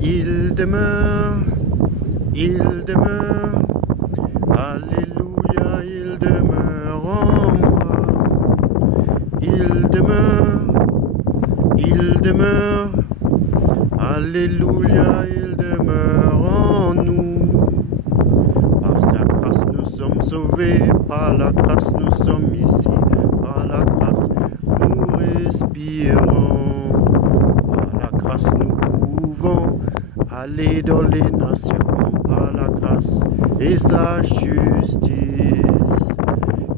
Il demeure, Alléluia, il demeure en moi. Il demeure, Alléluia, il demeure en nous. Par sa grâce nous sommes sauvés, par la grâce nous sommes ici, par la grâce nous respirons, par la grâce nous pouvons aller dans les nations, par la grâce et sa justice.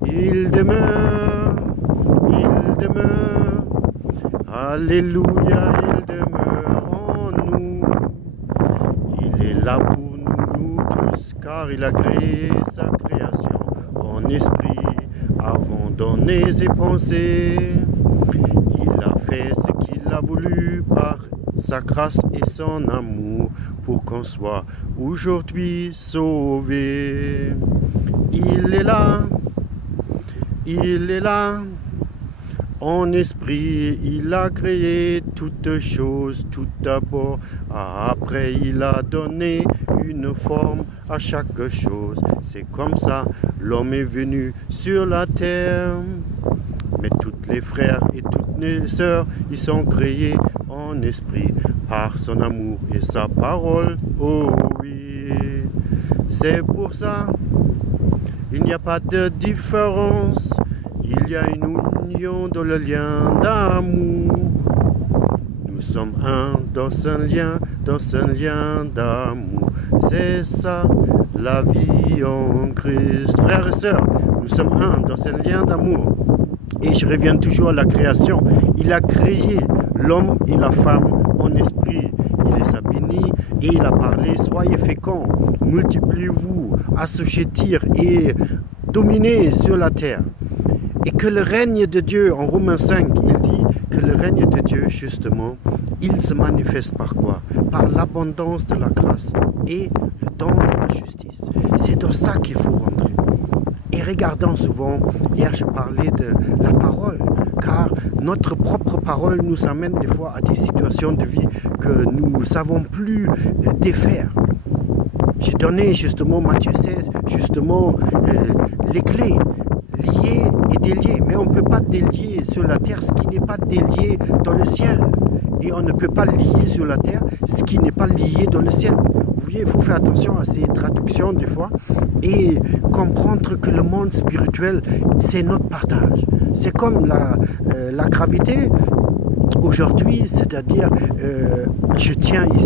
Il demeure, Alléluia, il demeure en nous. Il est là pour nous tous, car il a créé sa création en esprit, avant donner ses pensées. Il a fait ce qu'il a voulu par sa grâce et son amour, pour qu'on soit aujourd'hui sauvé. Il est là, en esprit, il a créé toutes choses, tout d'abord. Après, il a donné une forme à chaque chose. C'est comme ça, l'homme est venu sur la terre. Mais toutes les frères et toutes les sœurs, ils sont créés en esprit par son amour et sa parole. Oh oui, c'est pour ça, il n'y a pas de différence. Il y a une union dans le lien d'amour. Nous sommes un dans un lien d'amour. C'est ça, la vie en Christ. Frères et sœurs, nous sommes un dans un lien d'amour. Et je reviens toujours à la création. Il a créé l'homme et la femme en esprit. Il les a bénis et il a parlé, soyez féconds, multipliez-vous, assujettir et dominez sur la terre. Et que le règne de Dieu, en Romains 5, il dit que le règne de Dieu, justement, il se manifeste par quoi? Par l'abondance de la grâce et le don de la justice. C'est dans ça qu'il faut rentrer. Et regardons souvent, hier je parlais de la parole, car notre propre parole nous amène des fois à des situations de vie que nous ne savons plus défaire. J'ai donné justement Matthieu 16, justement les clés. Lié et délié, mais on ne peut pas délier sur la terre ce qui n'est pas délié dans le ciel, et on ne peut pas lier sur la terre ce qui n'est pas lié dans le ciel. Vous voyez, il faut faire attention à ces traductions des fois et comprendre que le monde spirituel, c'est notre partage. C'est comme la gravité aujourd'hui, c'est-à-dire je tiens ici